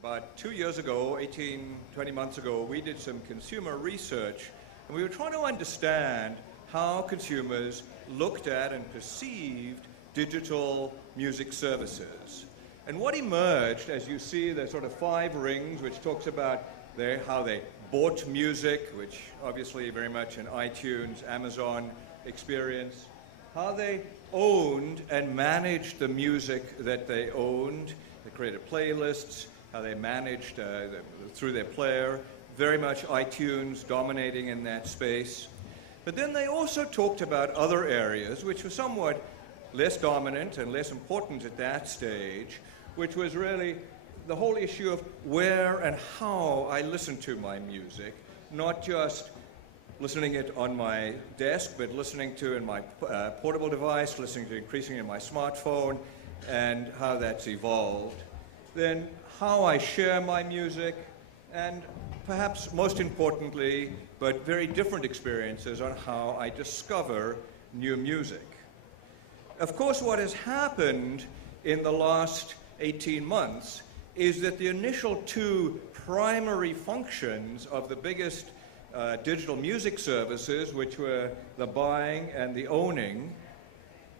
about 2 years ago, 18, 20 months ago, we did some consumer research, and we were trying to understand how consumers looked at and perceived digital music services. And what emerged, as you see, there's sort of 5 rings, which talks about how they bought music, which obviously very much an iTunes, Amazon experience, how they owned and managed the music that they owned. They created playlists, how they managed through their player, very much iTunes dominating in that space. But then they also talked about other areas which were somewhat less dominant and less important at that stage, which was really the whole issue of where and how I listen to my music, not just listening it on my desk, but listening to in my portable device, listening to increasingly in my smartphone, and how that's evolved. Then how I share my music, and perhaps most importantly, but very different experiences on how I discover new music. Of course, what has happened in the last 18 months is that the initial 2 primary functions of the biggest digital music services, which were the buying and the owning,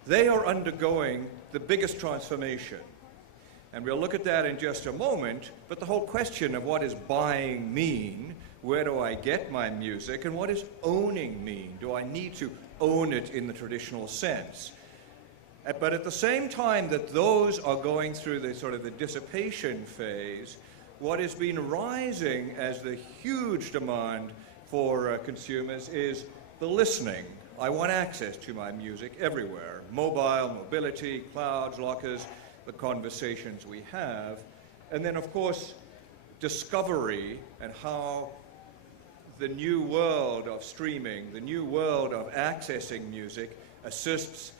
they are undergoing the biggest transformation. And we'll look at that in just a moment, but the whole question of what does buying mean, where do I get my music, and what does owning mean? Do I need to own it in the traditional sense? But at the same time that those are going through the sort of the dissipation phase, what has been rising as the huge demand for consumers is the listening. I want access to my music everywhere. Mobile, mobility, clouds, lockers, the conversations we have. And then, of course, discovery and how the new world of streaming, the new world of accessing music assists,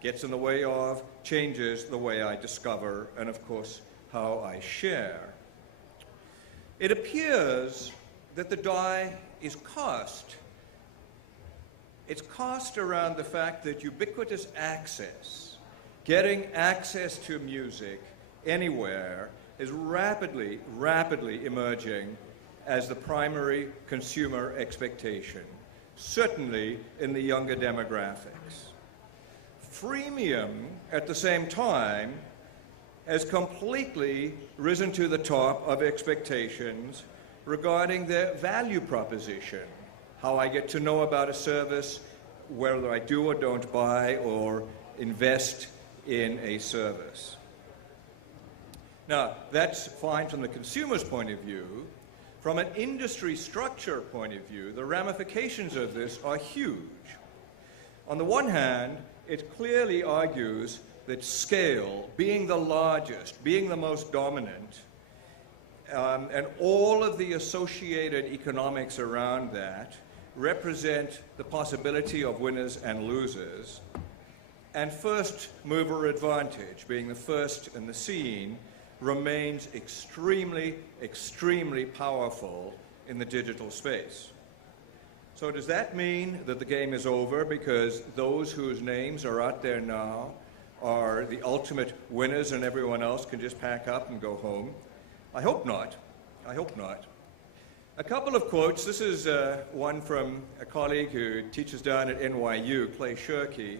gets in the way of, changes the way I discover, and of course, how I share. It appears that the die is cast. It's cast around the fact that ubiquitous access, getting access to music anywhere, is rapidly emerging as the primary consumer expectation, certainly in the younger demographics. Freemium, at the same time, has completely risen to the top of expectations regarding their value proposition, how I get to know about a service, whether I do or don't buy or invest in a service. Now, that's fine from the consumer's point of view. From an industry structure point of view, the ramifications of this are huge. On the one hand, it clearly argues that scale, being the largest, being the most dominant, and all of the associated economics around that represent the possibility of winners and losers. And first mover advantage, being the first in the scene, remains extremely powerful in the digital space. So does that mean that the game is over because those whose names are out there now are the ultimate winners and everyone else can just pack up and go home? I hope not. I hope not. A couple of quotes. This is one from a colleague who teaches down at NYU, Clay Shirky.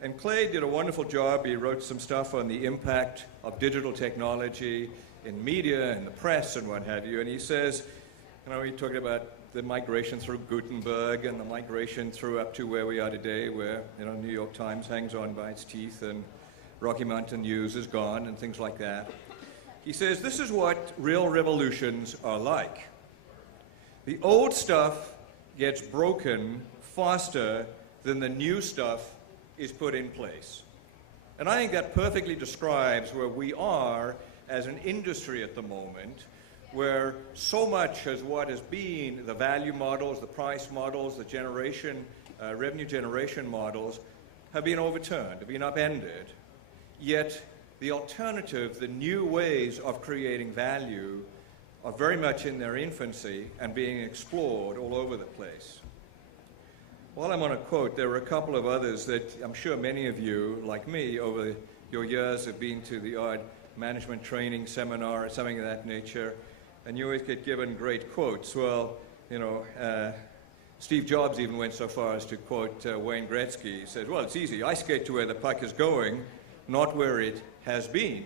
And Clay did a wonderful job. He wrote some stuff on the impact of digital technology in media and the press and what have you. And he says, you know, he talked about the migration through Gutenberg and the migration through up to where we are today, where, you know, New York Times hangs on by its teeth and Rocky Mountain News is gone and things like that. He says, this is what real revolutions are like. The old stuff gets broken faster than the new stuff is put in place. And I think that perfectly describes where we are as an industry at the moment, where so much as what has been the value models, the price models, the generation, revenue generation models have been overturned, have been upended. Yet the alternative, the new ways of creating value are very much in their infancy and being explored all over the place. While I'm on a quote, there were a couple of others that I'm sure many of you, like me, over your years have been to the odd management training seminar or something of that nature, and you always get given great quotes. Well, you know, Steve Jobs even went so far as to quote Wayne Gretzky. He said, well, it's easy. I skate to where the puck is going, not where it has been.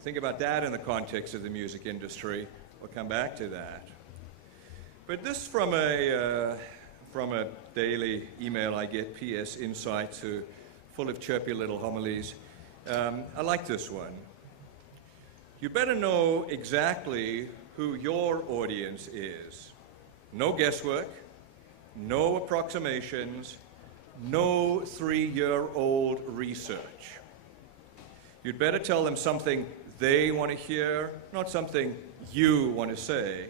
Think about that in the context of the music industry. We'll come back to that. But this from a daily email I get, PS Insights, full of chirpy little homilies. I like this one. You better know exactly who your audience is. No guesswork, no approximations, no 3-year-old research. You'd better tell them something they want to hear, not something you want to say.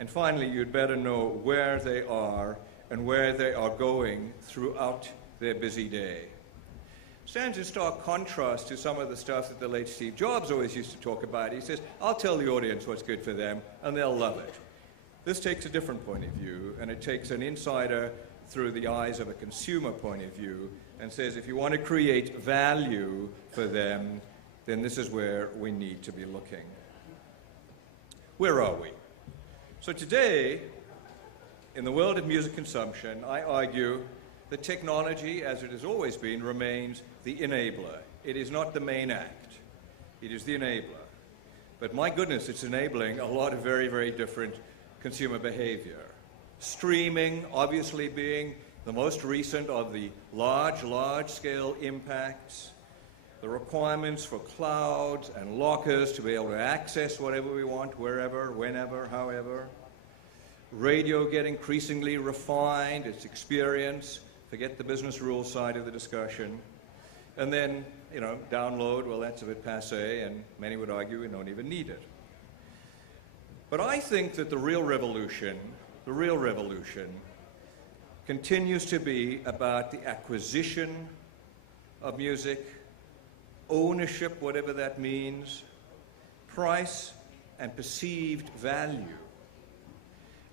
And finally, you'd better know where they are and where they are going throughout their busy day. Stands in stark contrast to some of the stuff that the late Steve Jobs always used to talk about. He says, I'll tell the audience what's good for them, and they'll love it. This takes a different point of view, and it takes an insider through the eyes of a consumer point of view, and says, if you want to create value for them, then this is where we need to be looking. Where are we? So today, in the world of music consumption, I argue that technology, as it has always been, remains the enabler. It is not the main act. It is the enabler. But my goodness, it's enabling a lot of very, very different consumer behavior. Streaming, obviously, being the most recent of the large-scale impacts. The requirements for clouds and lockers to be able to access whatever we want, wherever, whenever, however. Radio getting increasingly refined, its experience. Forget the business rules side of the discussion. And then, you know, download, well, that's a bit passé, and many would argue we don't even need it. But I think that the real revolution continues to be about the acquisition of music, ownership, whatever that means, price, and perceived value.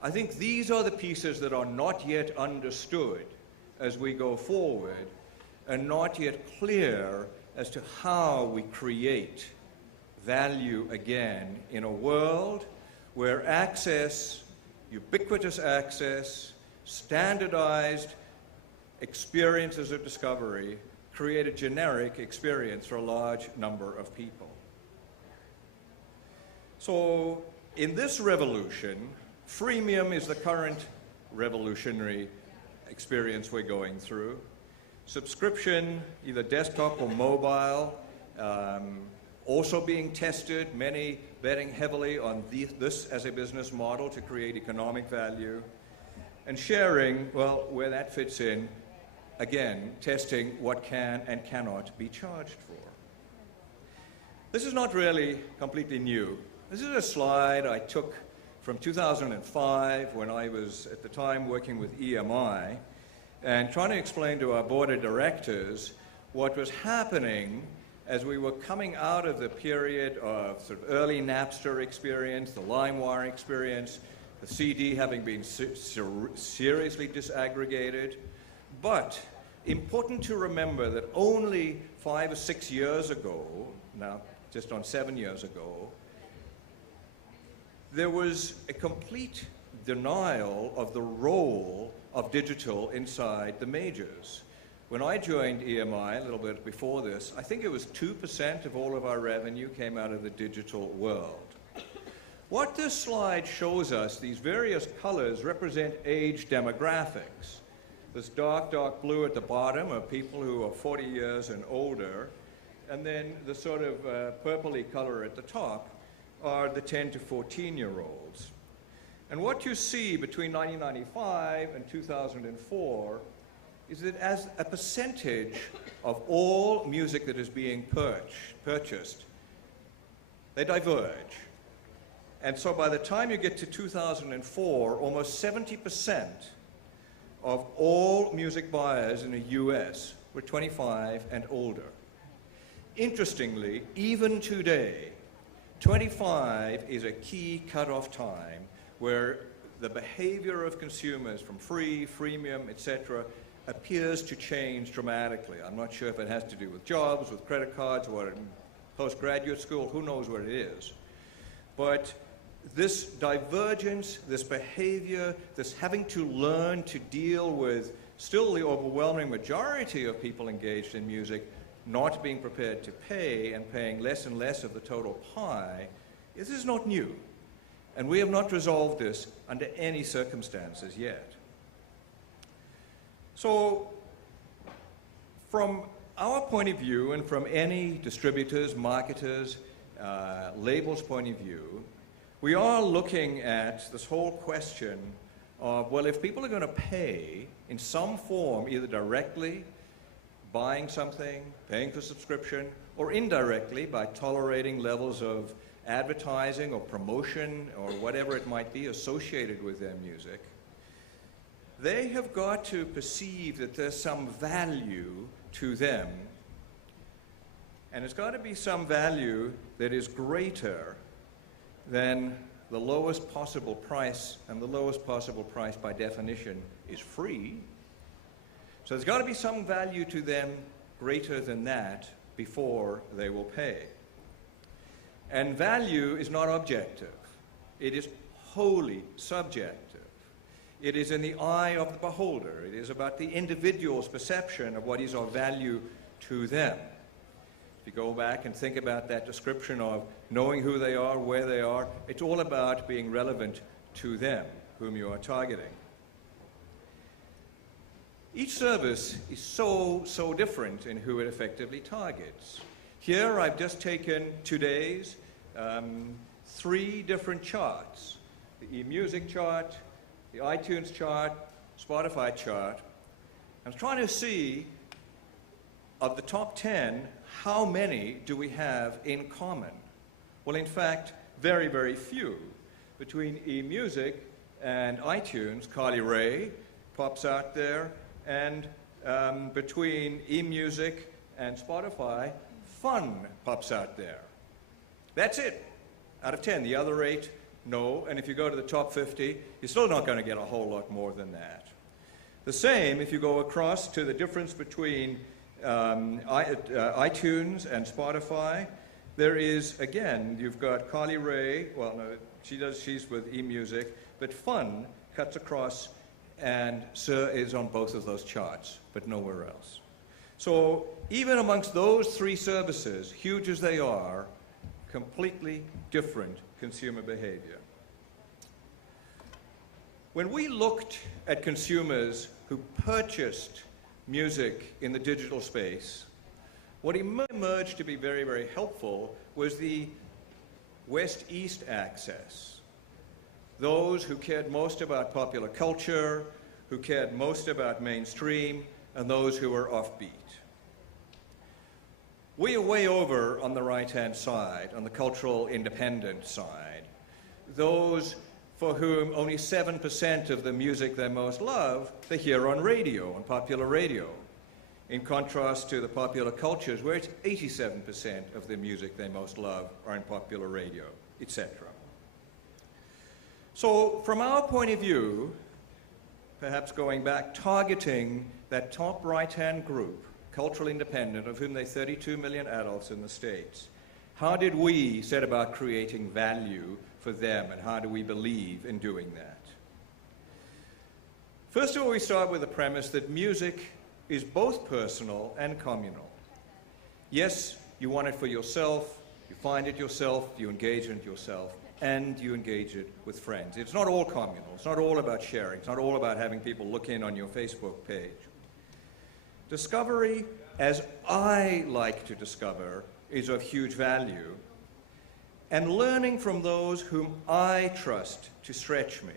I think these are the pieces that are not yet understood as we go forward, and not yet clear as to how we create value again in a world where access, ubiquitous access, standardized experiences of discovery create a generic experience for a large number of people. So in this revolution, freemium is the current revolutionary experience we're going through. Subscription, either desktop or mobile, also being tested, many betting heavily on this as a business model to create economic value. And sharing, well, where that fits in, again, testing what can and cannot be charged for. This is not really completely new. This is a slide I took from 2005 when I was, at the time, working with EMI and trying to explain to our board of directors what was happening as we were coming out of the period of sort of early Napster experience, the LimeWire experience, the CD having been seriously disaggregated. But important to remember that only 5 or 6 years ago, now just on 7 years ago, there was a complete denial of the role of digital inside the majors. When I joined EMI a little bit before this, I think it was 2% of all of our revenue came out of the digital world. What this slide shows us, these various colors represent age demographics. This dark blue at the bottom are people who are 40 years and older, and then the sort of purpley color at the top are the 10 to 14-year-olds. And what you see between 1995 and 2004 is that as a percentage of all music that is being purchased, they diverge. And so by the time you get to 2004, almost 70% of all music buyers in the US were 25 and older. Interestingly, even today, 25 is a key cutoff time where the behavior of consumers from free, freemium, etc., appears to change dramatically. I'm not sure if it has to do with jobs, with credit cards, or postgraduate school, who knows what it is. But this divergence, this behavior, this having to learn to deal with still the overwhelming majority of people engaged in music not being prepared to pay and paying less and less of the total pie, this is not new. And we have not resolved this under any circumstances yet. So, from our point of view, and from any distributors, marketers, labels' point of view, we are looking at this whole question of, well, if people are going to pay in some form, either directly, buying something, paying for subscription, or indirectly by tolerating levels of advertising or promotion or whatever it might be associated with their music, they have got to perceive that there's some value to them. And it's got to be some value that is greater than the lowest possible price, and the lowest possible price by definition is free. So there's got to be some value to them greater than that before they will pay. And value is not objective. It is wholly subjective. It is in the eye of the beholder. It is about the individual's perception of what is of value to them. If you go back and think about that description of knowing who they are, where they are, it's all about being relevant to them, whom you are targeting. Each service is so different in who it effectively targets. Here I've just taken today's 3 different charts: the eMusic chart, the iTunes chart, Spotify chart. I'm trying to see, of the top 10, how many do we have in common? Well, in fact, very, very few. Between eMusic and iTunes, Carly Rae pops out there, and between eMusic and Spotify, Fun pops out there. That's it, out of 10. The other 8, no, and if you go to the top 50, you're still not going to get a whole lot more than that. The same if you go across to the difference between iTunes and Spotify. There is, again, you've got Carly Rae, well, no, she's with eMusic, but Fun cuts across, and Sir is on both of those charts, but nowhere else. So even amongst those 3 services, huge as they are, completely different consumer behavior. When we looked at consumers who purchased music in the digital space, what emerged to be very, very helpful was the West-East access. Those who cared most about popular culture, who cared most about mainstream, and those who were offbeat. We are way over on the right-hand side, on the cultural independent side. Those for whom only 7% of the music they most love, they hear on radio, on popular radio. In contrast to the popular cultures, where it's 87% of the music they most love are in popular radio, etc. So from our point of view, perhaps going back, targeting that top right-hand group, cultural independent, of whom there are 32 million adults in the States, how did we set about creating value for them, and how do we believe in doing that? First of all, we start with the premise that music is both personal and communal. Yes, you want it for yourself, you find it yourself, you engage in it yourself, and you engage it with friends. It's not all communal. It's not all about sharing. It's not all about having people look in on your Facebook page. Discovery, as I like to discover, is of huge value. And learning from those whom I trust to stretch me,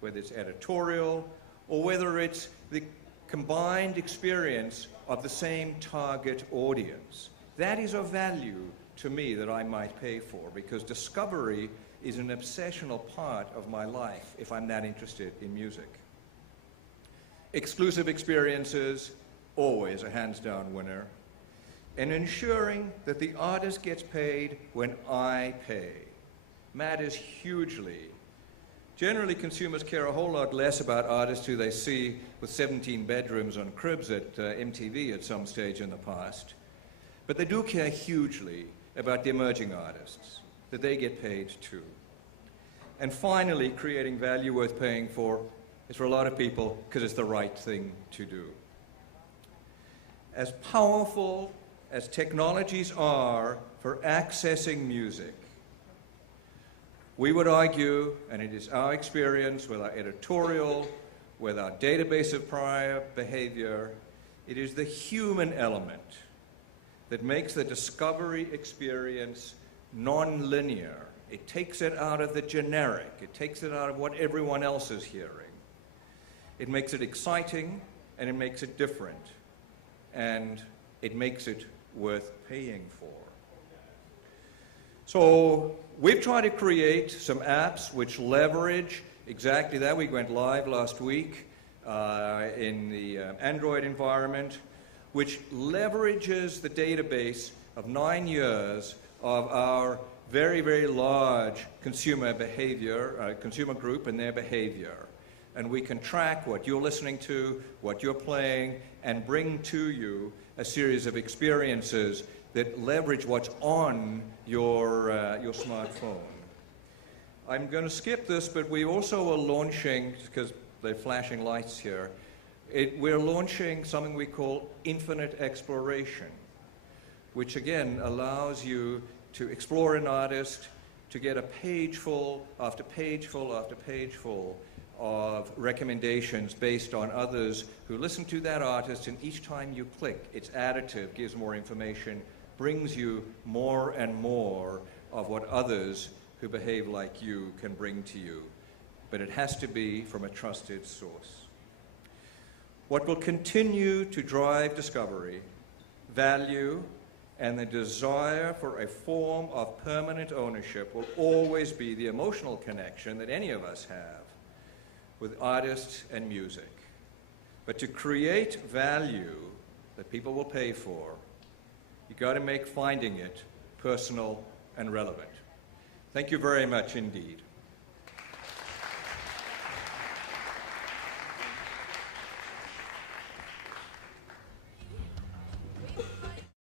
whether it's editorial or whether it's the combined experience of the same target audience. That is of value to me that I might pay for, because discovery is an obsessional part of my life if I'm that interested in music. Exclusive experiences, always a hands-down winner. And ensuring that the artist gets paid when I pay matters hugely. Generally, consumers care a whole lot less about artists who they see with 17 bedrooms on cribs at MTV at some stage in the past. But they do care hugely about the emerging artists, that they get paid too. And finally, creating value worth paying for is for a lot of people because it's the right thing to do. As powerful as technologies are for accessing music, we would argue, and it is our experience with our editorial, with our database of prior behavior, it is the human element that makes the discovery experience non-linear. It takes it out of the generic. It takes it out of what everyone else is hearing. It makes it exciting, and it makes it different, and it makes it worth paying for. So we've tried to create some apps which leverage exactly that. We went live last week in the Android environment, which leverages the database of 9 years of our very, very large consumer behavior, consumer group and their behavior. And we can track what you're listening to, what you're playing, and bring to you a series of experiences that leverage what's on your smartphone. I'm going to skip this, but we also are launching, because they're flashing lights here, we're launching something we call infinite exploration, which again allows you to explore an artist, to get a page full after page full after page full of recommendations based on others who listen to that artist, and each time you click, it's additive, gives more information, brings you more and more of what others who behave like you can bring to you. But it has to be from a trusted source. What will continue to drive discovery, value, and the desire for a form of permanent ownership will always be the emotional connection that any of us have with artists and music. But to create value that people will pay for, you've got to make finding it personal and relevant. Thank you very much indeed.